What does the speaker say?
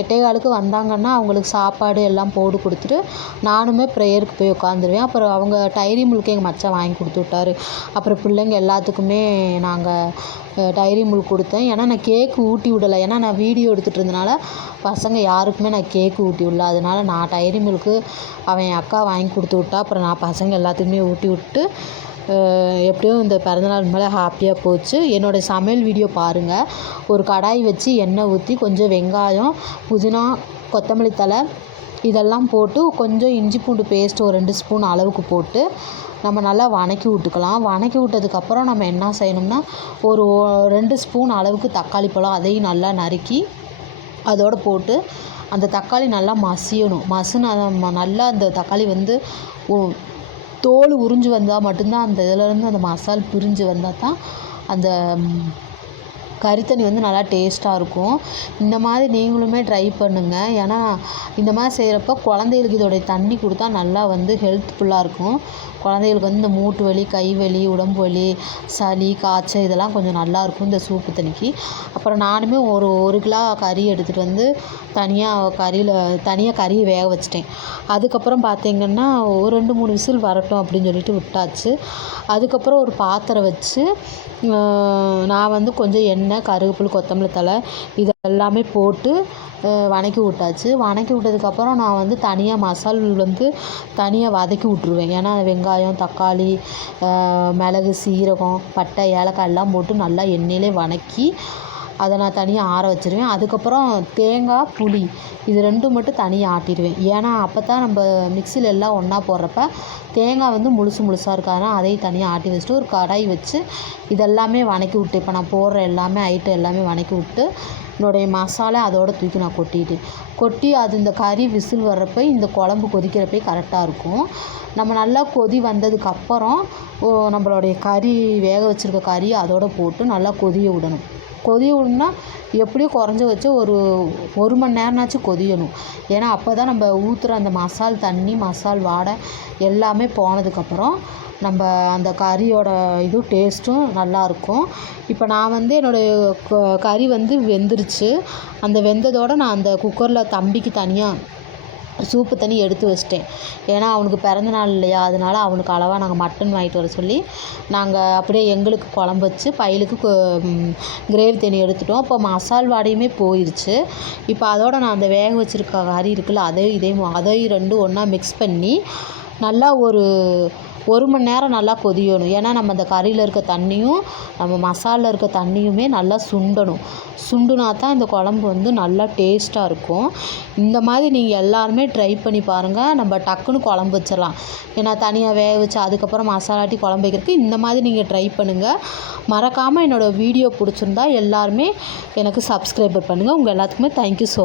8:15க்கு வந்தாங்கன்னா அவங்களுக்கு சாப்பாடு எல்லாம் போட்டு கொடுத்துட்டு நானுமே ப்ரேயருக்கு போய் உட்காந்துருவேன். அப்புறம் அவங்க டைரி மில்க் எங்கள் மச்சான் வாங்கி கொடுத்து விட்டாரு. அப்புறம் பிள்ளைங்க எல்லாத்துக்குமே நாங்கள் டைரி மில்க் கொடுத்தேன். ஏன்னா நான் கேக்கு ஊட்டி விடலை. ஏன்னா நான் வீடியோ எடுத்துகிட்டு இருந்தனால பசங்க யாருக்குமே நான் கேக்கு ஊட்டி விடல. அதனால நான் டைரி மில்க்கு அவன் என் அக்கா வாங்கி கொடுத்து விட்டா. அப்புறம் நான் பசங்க எல்லாத்துக்குமே ஊட்டி விட்டு எப்படியும் இந்த பிறந்தநாள் மேலே ஹாப்பியாக போச்சு. என்னோடய சமையல் வீடியோ பாருங்கள். ஒரு கடாய் வச்சு எண்ணெய் ஊற்றி கொஞ்சம் வெங்காயம், புதினா, கொத்தமல்லி தழை இதெல்லாம் போட்டு கொஞ்சம் இஞ்சி பூண்டு பேஸ்ட் ஒரு 2 ஸ்பூன் அளவுக்கு போட்டு நம்ம நல்லா வதக்கி விட்டுக்கலாம். வதக்கி விட்டதுக்கப்புறம் நம்ம என்ன செய்யணும்னா ஒரு 2 ஸ்பூன் அளவுக்கு தக்காளி பழம் அதையும் நல்லா நறுக்கி அதோடு போட்டு அந்த தக்காளி நல்லா மசியணும். நல்லா அந்த தக்காளி வந்து தோல் உறிஞ்சி வந்தால் மட்டும்தான் அந்த இதிலேருந்து அந்த மசால் பிரிஞ்சு வந்தால் தான் அந்த கறித்தண்ணி வந்து நல்லா டேஸ்ட்டாக இருக்கும். இந்த மாதிரி நீங்களுமே ட்ரை பண்ணுங்கள். ஏன்னா இந்த மாதிரி செய்கிறப்ப குழந்தைகளுக்கு இதோடைய தண்ணி கொடுத்தா நல்லா வந்து ஹெல்த்ஃபுல்லாக இருக்கும். குழந்தைகளுக்கு வந்து இந்த மூட்டு வலி, கை வலி, உடம்பு வலி, சளி, காய்ச்சல் இதெல்லாம் கொஞ்சம் நல்லாயிருக்கும் இந்த சூப்பு தண்ணிக்கு. அப்புறம் நானுமே ஒரு கிலோ கறி எடுத்துகிட்டு வந்து தனியாக கறியை வேக வச்சிட்டேன். அதுக்கப்புறம் பார்த்திங்கன்னா ஒரு 2-3 விசில் வரட்டும் அப்படின்னு சொல்லிட்டு விட்டாச்சு. அதுக்கப்புறம் ஒரு பாத்திரம் வச்சு நான் வந்து கொஞ்சம் எண்ணெய், கருவேப்பிலை, கொத்தமல்லி தழை இதெல்லாமே போட்டு வதக்கி விட்டாச்சு. வதக்கி விட்டதுக்கப்புறம் நான் வந்து தனியாக மசால் வந்து தனியாக வதக்கி விட்ருவேன். ஏன்னா வெங்காயம், தக்காளி, மிளகு, சீரகம், பட்டை, ஏலக்காய் எல்லாம் போட்டு நல்லா எண்ணெயிலே வதக்கி அதை நான் தனியாக ஆற வச்சுருவேன். அதுக்கப்புறம் தேங்காய், புளி இது 2 மட்டும் தனியாக ஆட்டிடுவேன். ஏன்னா அப்போ தான் நம்ம மிக்சியில் எல்லாம் ஒன்றா போடுறப்ப தேங்காய் வந்து முழுசாக இருக்காதுன்னா அதையும் தனியாக ஆட்டி வச்சுட்டு ஒரு கடாய் வச்சு இதெல்லாமே வதக்கி விட்டு இப்போ நான் போடுற ஐட்டம் எல்லாமே வதக்கி விட்டு என்னுடைய மசாலா அதோடு தூக்கி நான் கொட்டி அது இந்த கறி விசில் வர்றப்போ இந்த குழம்பு கொதிக்கிறப்ப கரெக்டாக இருக்கும். நம்ம நல்லா கொதி வந்ததுக்கப்புறம் நம்மளுடைய வேக வச்சுருக்க கறியை அதோடு போட்டு நல்லா கொதிய விடணும்னா எப்படியும் குறைஞ்ச வச்சு ஒரு மணி நேரம்னாச்சும் கொதியணும். ஏன்னா அப்போ தான் நம்ம ஊற்றுற அந்த மசால் தண்ணி, மசால் வாடை எல்லாமே போனதுக்கப்புறம் நம்ம அந்த கறியோட டேஸ்ட்டும் நல்லாயிருக்கும். இப்போ நான் வந்து என்னுடைய கறி வந்து வெந்துருச்சு. அந்த வெந்ததோடு நான் அந்த குக்கரில் தம்பிக்கு தனியாக சூப்பு தண்ணி எடுத்து வச்சிட்டேன். ஏன்னா அவனுக்கு பிறந்த நாள் இல்லையா, அதனால அவனுக்கு அளவாக நாங்கள் மட்டன் வாங்கிட்டு வர சொல்லி நாங்கள் அப்படியே எங்களுக்கு குழம்பு வச்சு பையலுக்கு கிரேவி தண்ணி எடுத்துட்டோம். அப்போ மசால் வாடையுமே போயிடுச்சு. இப்போ அதோடு நான் அந்த வேக வச்சுருக்க கறி இருக்குல்ல அதையும் 2 ஒன்றா மிக்ஸ் பண்ணி நல்லா ஒரு மணி நேரம் நல்லா கொதியணும். ஏன்னா நம்ம அந்த கறியில் இருக்க தண்ணியும் நம்ம மசாலில் இருக்க தண்ணியுமே நல்லா சுண்டுனா தான் இந்த குழம்பு வந்து நல்லா டேஸ்ட்டாக இருக்கும். இந்த மாதிரி நீங்கள் எல்லாருமே ட்ரை பண்ணி பாருங்கள். நம்ம டக்குன்னு குழம்பு வச்சிடலாம். ஏன்னா தனியாக வேக வச்சு அதுக்கப்புறம் மசாலாட்டி குழம்பு வைக்கிறதுக்கு இந்த மாதிரி நீங்கள் ட்ரை பண்ணுங்கள். மறக்காமல் என்னோடய வீடியோ பிடிச்சிருந்தா எல்லாருமே எனக்கு சப்ஸ்கிரைபர் பண்ணுங்கள். உங்கள் எல்லாத்துக்குமே தேங்க்யூ ஸோ மச்.